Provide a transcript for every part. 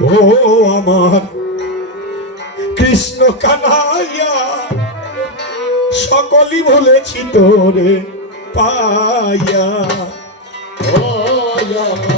ও আমার কৃষ্ণ কানাইয়া সকলই বলেছি তোরে পাইয়া। ও আমার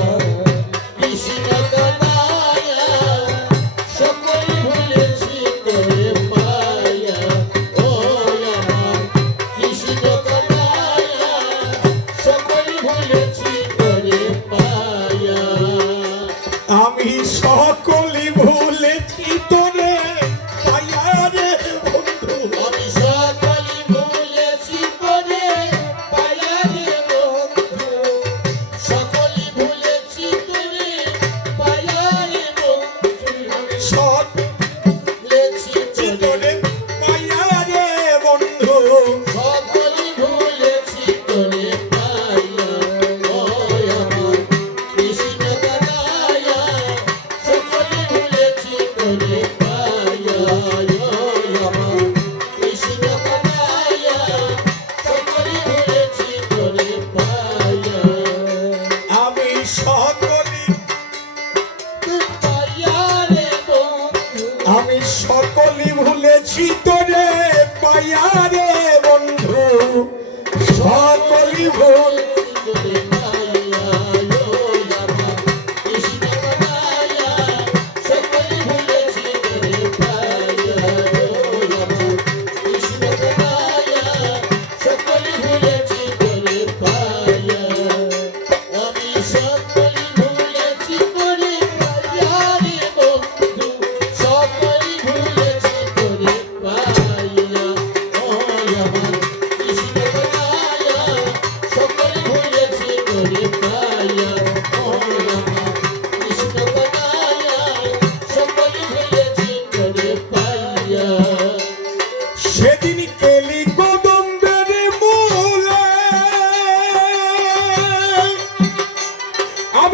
Cada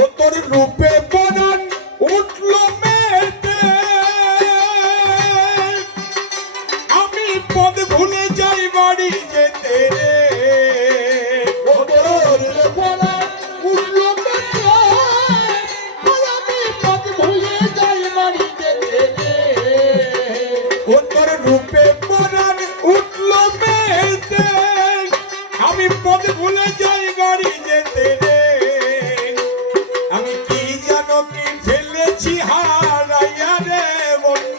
ও রূপে বনান উঠল মেতে। আমি পদ ভুলে যাই বাড়ি যেতে। ও রূপে বনান উঠল মেতে। আমি পদ ভুলে যাই বাড়ি যেতে।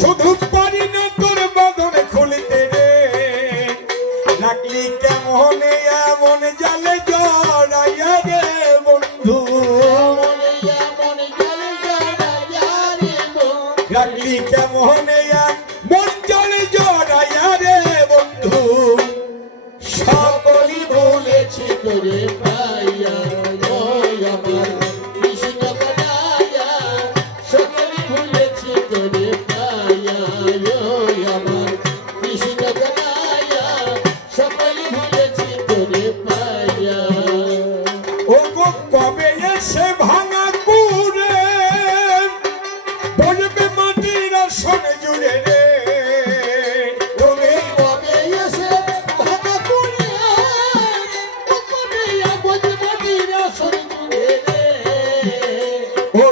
শুধু পারি না তোর বাঁধন খুলিতে রে। রাখলি কেমনে এমন জালে জড়াইয়া রে বন্ধু। রাখলি কেমনে মন জলে জড়াইয়া রে বন্ধু। সকলি ভুলেছি তোরে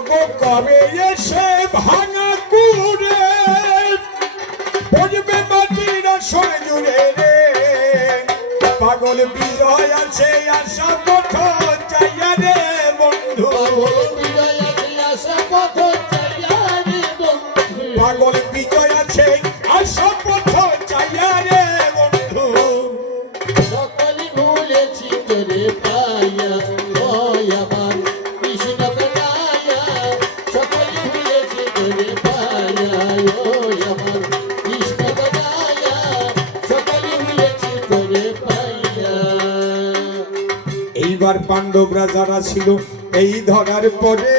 গো কবে এসে ভাঙা কুরে বলবে মাটির আসন জুড়ে রে। পাগল বিজয় আছে আশা পথ চাইয়া রে বন্ধু। পাগল বিজয় আছে আশা পথ চাইয়া রে বন্ধু। পাগল বিজয় আছে আশা পথ চাইয়া রে বন্ধু। সকলে ভুলেছি তোরে পাইয়া এইবার পাণ্ডবরা যারা ছিল এই ধরার পরে